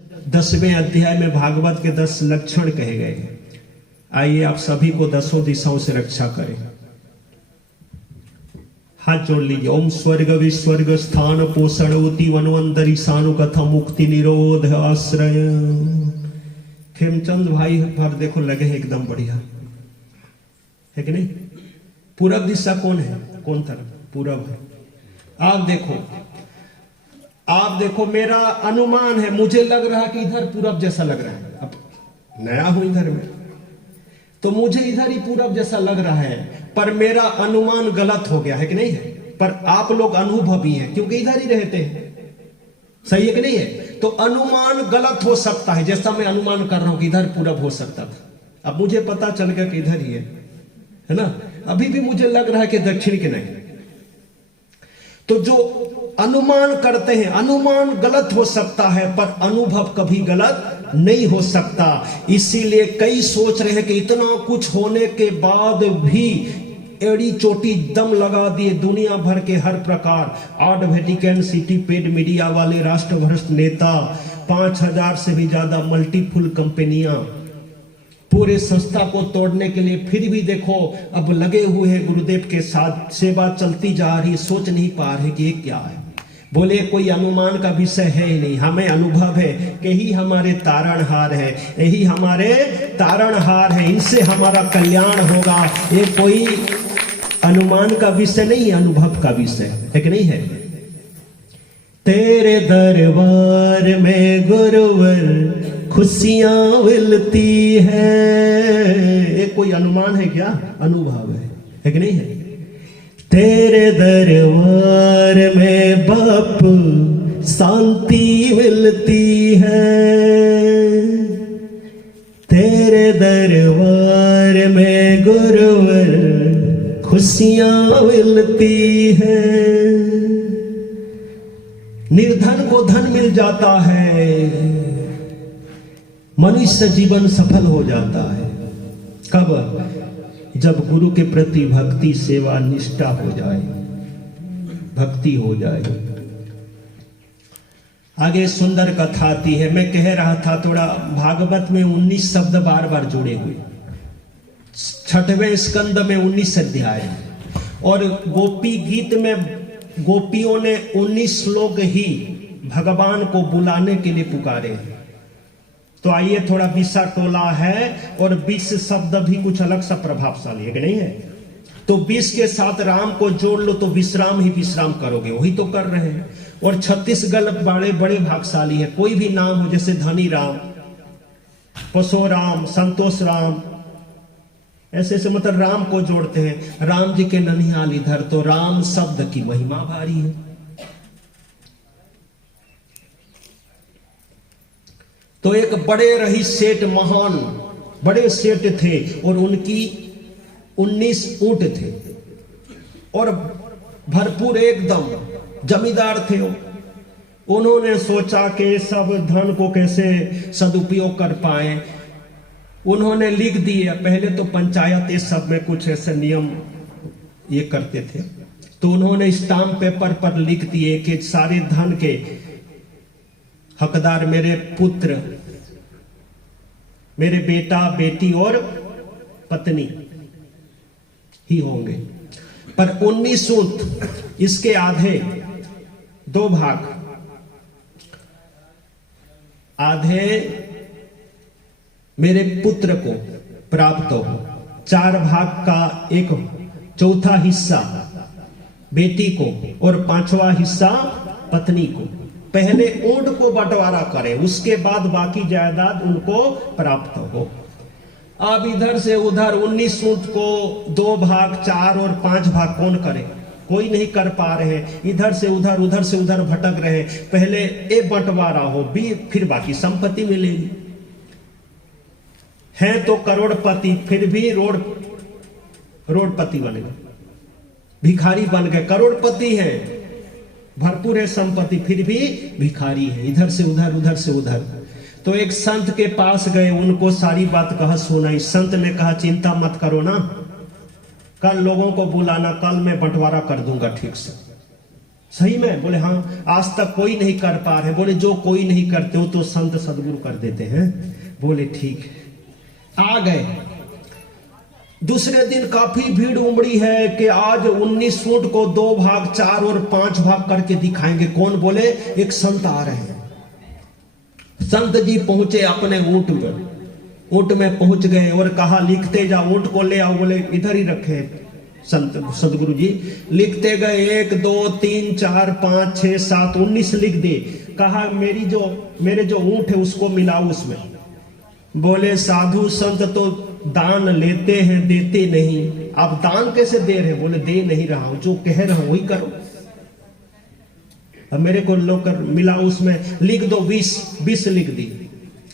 10वें अध्याय में भागवत के 10 लक्षण कहे गए हैं। आइए आप सभी को 10 दिशाओं से रक्षा करें। हाथ जोड़ लीजिए। ओम स्वर्ग विस्वर्ग स्थान पोषण उति वनवंतरी सानु कथा मुक्ति निरोध आश्रय। खेमचंद भाई पर देखो लगे हैं एकदम बढ़िया है कि नहीं। पूरब दिशा कौन है, कौन तरफ? पूरब है। आप देखो मेरा अनुमान है, मुझे लग रहा है कि इधर पूरब जैसा लग रहा है। अब नया हूं इधर में तो मुझे इधर ही पूरब जैसा लग रहा है, पर मेरा अनुमान गलत हो गया है कि नहीं है। पर आप लोग अनुभवी हैं क्योंकि इधर ही रहते हैं, सही है कि नहीं है। तो अनुमान गलत हो सकता है, जैसा मैं अनुमान कर रहा हूं कि इधर पूरब हो सकता था। अब मुझे पता चल गया कि इधर ही है ना। अभी भी मुझे लग रहा है कि दक्षिण के नहीं। तो जो अनुमान करते हैं, अनुमान गलत हो सकता है पर अनुभव कभी गलत नहीं हो सकता। इसीलिए कई सोच रहे हैं कि इतना कुछ होने के बाद भी एड़ी चोटी दम लगा दिए दुनिया भर के हर प्रकार 8 वेटिकन सिटी पेड मीडिया वाले राष्ट्रभ्रष्ट नेता, 5000 से भी ज्यादा मल्टीफुल कंपनियां पूरे संस्था को तोड़ने के लिए फिर भी देखो अब लगे हुए हैं गुरुदेव के साथ, सेवा चलती जा रही। सोच नहीं पा रहे कि ये क्या है। बोले कोई अनुमान का विषय है ही नहीं, हमें अनुभव है कि यही हमारे तारणहार है, यही हमारे तारणहार है, इनसे हमारा कल्याण होगा। ये कोई अनुमान का विषय नहीं, अनुभव का विषय है कि नहीं है। तेरे दरबार में गुरुवर खुशियां मिलती है। ये कोई अनुमान है क्या? अनुभव है कि नहीं है। तेरे दरबार में बाप शांति मिलती है। तेरे दरबार में गुरुवर खुशियां मिलती है। निर्धन को धन मिल जाता है, मनुष्य जीवन सफल हो जाता है। कब? जब गुरु के प्रति भक्ति सेवा निष्ठा हो जाए, भक्ति हो जाए। आगे सुंदर कथा आती है। मैं कह रहा था थोड़ा भागवत में 19 शब्द बार बार जुड़े हुए। 6वें स्कंद में 19 अध्याय और गोपी गीत में गोपियों ने 19 श्लोक ही भगवान को बुलाने के लिए पुकारे। तो आइए थोड़ा विषा टोला है और 20 शब्द भी कुछ अलग सा प्रभावशाली है कि नहीं है। तो 20 के साथ राम को जोड़ लो तो विश्राम ही विश्राम करोगे, वही तो कर रहे हैं। और 36 गल बड़े बड़े भागशाली है। कोई भी नाम हो, जैसे धनी राम, पशु राम, संतोष राम, ऐसे ऐसे मतलब राम को जोड़ते हैं। राम जी के ननिहाल इधर, तो राम शब्द की महिमा भारी है। तो एक बड़े रही सेठ, महान बड़े सेठ थे और उनकी 19 ऊंट थे और भरपूर एकदम जमींदार थे। उन्होंने सोचा कि सब धन को कैसे सदुपयोग कर पाए। उन्होंने लिख दिए, पहले तो पंचायत इस सब में कुछ ऐसे नियम ये करते थे, तो उन्होंने स्टाम्प पेपर पर लिख दिए कि सारे धन के हकदार मेरे पुत्र, मेरे बेटा बेटी और पत्नी ही होंगे। पर 19 ऊंट, इसके आधे 2 भाग, आधे मेरे पुत्र को प्राप्त हो, 4 भाग का 1/4 हिस्सा बेटी को और 5वां हिस्सा पत्नी को। पहले ऊंट को बंटवारा करे, उसके बाद बाकी जायदाद उनको प्राप्त हो। अब इधर से उधर 19 ऊंट को 2 भाग, 4 और 5 भाग कौन करे? कोई नहीं कर पा रहे। इधर से उधर, उधर से उधर भटक रहे। पहले ए बंटवारा हो भी, फिर बाकी संपत्ति मिलेगी। है तो करोड़पति, फिर भी रोडपति बन गए, भिखारी बन गए। करोड़पति है, भरपूर है संपत्ति, फिर भी भिखारी है। इधर से उधर, उधर से उधर। तो एक संत के पास गए, उनको सारी बात कहा सुनाई। संत ने कहा चिंता मत करो ना, कल लोगों को बुलाना, कल मैं बंटवारा कर दूंगा ठीक से। सही में? बोले हाँ, आज तक कोई नहीं कर पा रहे। बोले जो कोई नहीं करते हो तो संत सदगुरु कर देते हैं। बोले ठीक। आ गए। दूसरे दिन काफी भीड़ उमड़ी है कि आज 19 ऊंट को 2 भाग, 4 और 5 भाग करके दिखाएंगे। कौन? बोले एक संत आ रहे हैं। संत जी पहुंचे अपने ऊंट में। ऊंट में पहुंच गए और कहा लिखते जाओ, ऊंट को ले आओ। बोले इधर ही रखे संत सदगुरु जी। लिखते गए 1 2 3 4 5 6 7 19 लिख दे। कहा मेरे जो ऊंट है उसको मिलाओ उसमें। बोले साधु संत तो दान लेते हैं, देते नहीं। आप दान कैसे दे रहे? बोले दे नहीं रहा हूं, जो कह रहा हूं वही करो। अब मेरे को लोकर मिलाओ उसमें। लिख दो 20 लिख दी।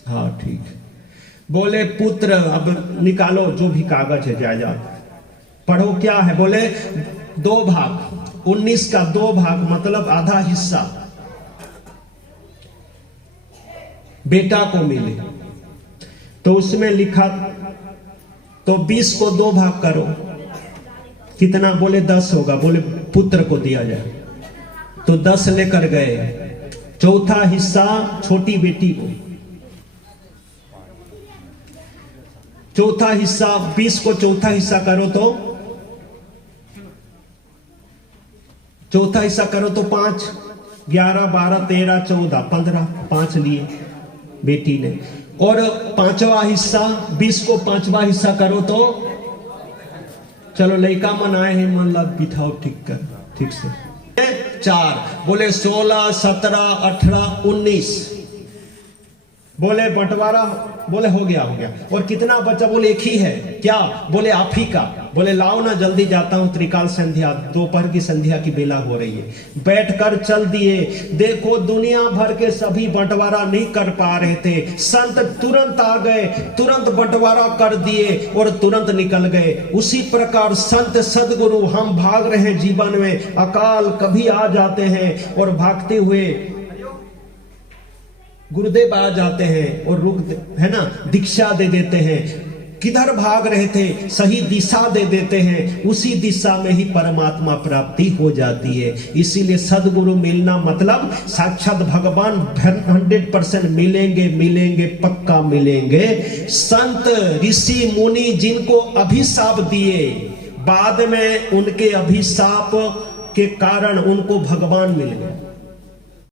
हाँ ठीक। बोले पुत्र अब निकालो जो भी कागज है जायदाद, पढ़ो क्या है। बोले 2 भाग, 19 का 2 भाग मतलब आधा हिस्सा बेटा को मिले। तो उसमें लिखा तो 20 को 2 भाग करो, कितना? बोले 10 होगा। बोले पुत्र को दिया जाए। तो 10 लेकर गए। चौथा हिस्सा छोटी बेटी को। चौथा हिस्सा 20 को चौथा हिस्सा करो तो चौथा हिस्सा करो तो 5, 11 12 13 14 15 5 लिए बेटी ने। और 5वां हिस्सा 20 को 5वां हिस्सा करो तो चलो लड़का मन आए हैं, मन लग बिठाओ ठीक से 4। बोले 16 17 18 19। बोले बंटवारा। बोले हो गया। और कितना बचा? बोले एक ही है। क्या? बोले आप ही का। बोले लाओ ना, जल्दी जाता हूं, त्रिकाल संध्या, दोपहर की संध्या की बेला हो रही है। बैठकर चल दिए। देखो दुनिया भर के सभी बंटवारा नहीं कर पा रहे थे, संत तुरंत आ गए, तुरंत बंटवारा कर दिए और तुरंत निकल गए। उसी प्रकार संत सदगुरु हम भाग रहे हैं जीवन में, अकाल कभी आ जाते हैं और भागते हुए गुरुदेव आ जाते हैं और रुक है ना, दीक्षा दे देते हैं। किधर भाग रहे थे? सही दिशा दे देते हैं, उसी दिशा में ही परमात्मा प्राप्ति हो जाती है। इसीलिए सदगुरु मिलना मतलब साक्षात भगवान 100% मिलेंगे, पक्का मिलेंगे। संत ऋषि मुनि जिनको अभिशाप दिए, बाद में उनके अभिशाप के कारण उनको भगवान मिल गए।